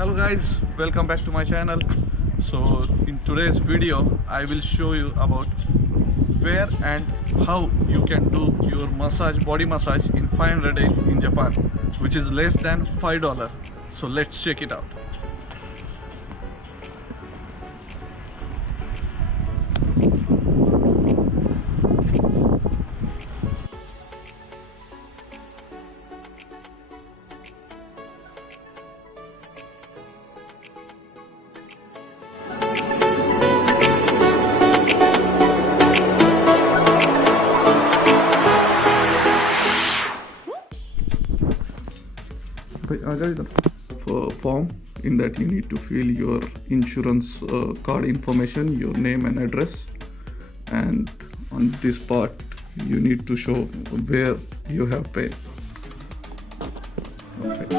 Hello guys, welcome back to my channel. So in today's video I will show you about where and how you can do your body massage in 500 days in Japan, which is less than $5. So let's check it out. Form in that you need to fill your insurance card information, your name and address, and on this part you need to show where you have paid. Okay.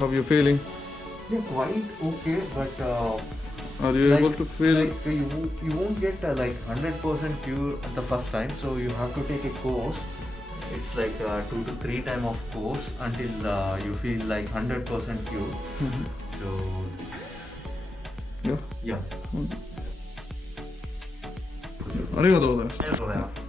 How are you feeling? Yeah, quite okay, but Are you able to feel? like you won't get like 100% cure at the first time, so you have to take a course. It's like 2 to 3 times of course until you feel like 100% cure. So Yeah. yeah. ありがとうございます。ありがとうございます。